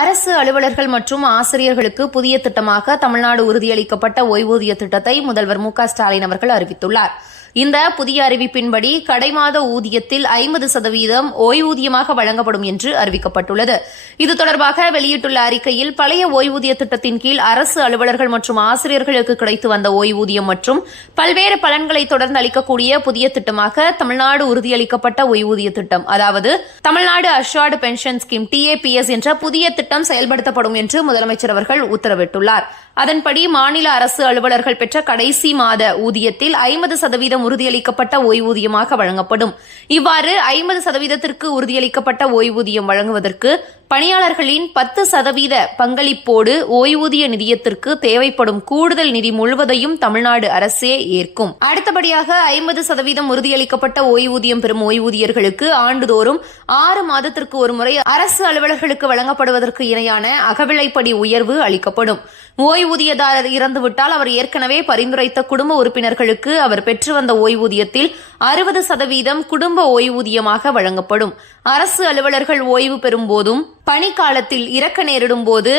அரசு அலுவலர்கள் மற்றும் ஆசிரியர்களுக்கு புதிய திட்டமாக தமிழ்நாடு உறுதியளிக்கப்பட்ட ஓய்வூதிய திட்டத்தை முதல்வர் மு க ஸ்டாலின் அவர்கள் அறிவித்துள்ளார். இந்த புதிய அறிவிப்பின்படி கடைமாத ஊதியத்தில் ஐம்பது சதவீதம் ஓய்வூதியமாக வழங்கப்படும் என்று அறிவிக்கப்பட்டுள்ளது. இது தொடர்பாக வெளியிட்டுள்ள அறிக்கையில் பழைய ஓய்வூதிய திட்டத்தின் கீழ் அரசு அலுவலர்கள் மற்றும் ஆசிரியர்களுக்கு கிடைத்து வந்த ஓய்வூதியம் மற்றும் பல்வேறு பலன்களை தொடர்ந்து அளிக்கக்கூடிய புதிய திட்டமாக தமிழ்நாடு உறுதியளிக்கப்பட்ட ஓய்வூதிய திட்டம் அதாவது Tamil Nadu assured pension scheme TAPS என்ற புதிய திட்டம் செயல்படுத்தப்படும் என்று முதலமைச்சர் அவர்கள் உத்தரவிட்டுள்ளார். அதன்படி மாநில அரசு அலுவலர்கள் பெற்ற கடைசி மாத ஊதியத்தில் ஐம்பது சதவீதம் சதவீதம் உறுதியளிக்கப்பட்ட ஓய்வூதியமாக வழங்கப்படும். இவ்வாறு ஐம்பது சதவீதத்திற்கு உறுதியளிக்கப்பட்ட ஓய்வூதியம் வழங்குவதற்கு பணியாளர்களின் பத்து சதவீத பங்களிப்போடு ஓய்வூதிய நிதியத்திற்கு தேவைப்படும் கூடுதல் நிதி முழுவதையும் தமிழ்நாடு அரசே ஏற்கும். அடுத்தபடியாக ஐம்பது சதவீதம் உறுதியளிக்கப்பட்ட ஓய்வூதியம் பெறும் ஓய்வூதியர்களுக்கு ஆண்டுதோறும் ஆறு மாதத்திற்கு ஒருமுறை அரசு அலுவலர்களுக்கு வழங்கப்படுவதற்கு இணையான அகவிலைப்படி உயர்வு அளிக்கப்படும். ஓய்வூதியதாரர் இறந்துவிட்டால் அவர் ஏற்கனவே பரிந்துரைத்த குடும்ப உறுப்பினர்களுக்கு அவர் பெற்று வந்த ஓய்வூதியத்தில் அறுபது சதவீதம் குடும்ப ஓய்வூதியமாக வழங்கப்படும். அரசு அலுவலர்கள் ஓய்வு பெறும் போதும் பணிக்காலத்தில் இறக்க நேரிடும் போது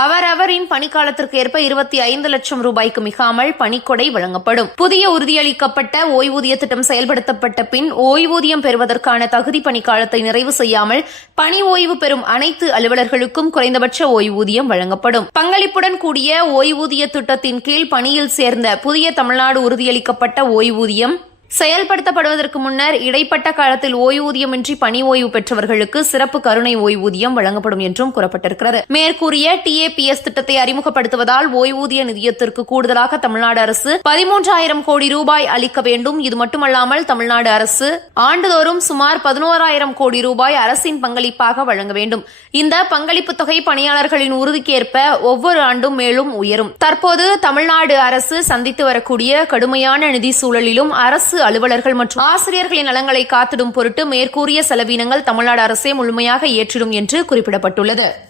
அவரவரின் பணிக்காலத்திற்கு ஏற்ப இருபத்தி ஐந்து லட்சம் ரூபாய்க்கு மிகாமல் பணிக்கொடை வழங்கப்படும். புதிய உறுதியளிக்கப்பட்ட ஓய்வூதிய திட்டம் செயல்படுத்தப்பட்ட பின் ஓய்வூதியம் பெறுவதற்கான தகுதி பணிக்காலத்தை நிறைவு செய்யாமல் பணி ஓய்வு பெறும் அனைத்து அலுவலர்களுக்கும் குறைந்தபட்ச ஓய்வூதியம் வழங்கப்படும். பங்களிப்புடன் கூடிய ஓய்வூதிய திட்டத்தின் கீழ் பணியில் சேர்ந்த புதிய தமிழ்நாடு உறுதியளிக்கப்பட்ட ஓய்வூதியம் செயல்படுத்தப்படுவதற்கு முன்னர் இடைப்பட்ட காலத்தில் ஓய்வூதியமின்றி பணி ஓய்வு பெற்றவர்களுக்கு சிறப்பு கருணை ஓய்வூதியம் வழங்கப்படும் என்றும் கூறப்பட்டிருக்கிறது. மேற்கூறிய டிஏபிஎஸ் திட்டத்தை அறிமுகப்படுத்துவதால் ஓய்வூதிய நிதியத்திற்கு கூடுதலாக தமிழ்நாடு அரசு பதிமூன்றாயிரம் கோடி ரூபாய் அளிக்க வேண்டும். இது மட்டுமல்லாமல் தமிழ்நாடு அரசு ஆண்டுதோறும் சுமார் பதினோராயிரம் கோடி ரூபாய் அரசின் பங்களிப்பாக வழங்க வேண்டும். இந்த பங்களிப்பு தொகை பணியாளர்களின் உறுதிக்கேற்ப ஒவ்வொரு ஆண்டும் மேலும் உயரும். தற்போது தமிழ்நாடு அரசு சந்தித்து வரக்கூடிய கடுமையான நிதி சூழலிலும் அரசு அலுவலர்கள் மற்றும் ஆசிரியர்களின் நலன்களை காத்திடும் பொருட்டு மேற்கூறிய செலவினங்கள் தமிழ்நாடு அரசே முழுமையாக ஏற்றிடும் என்று குறிப்பிடப்பட்டுள்ளது.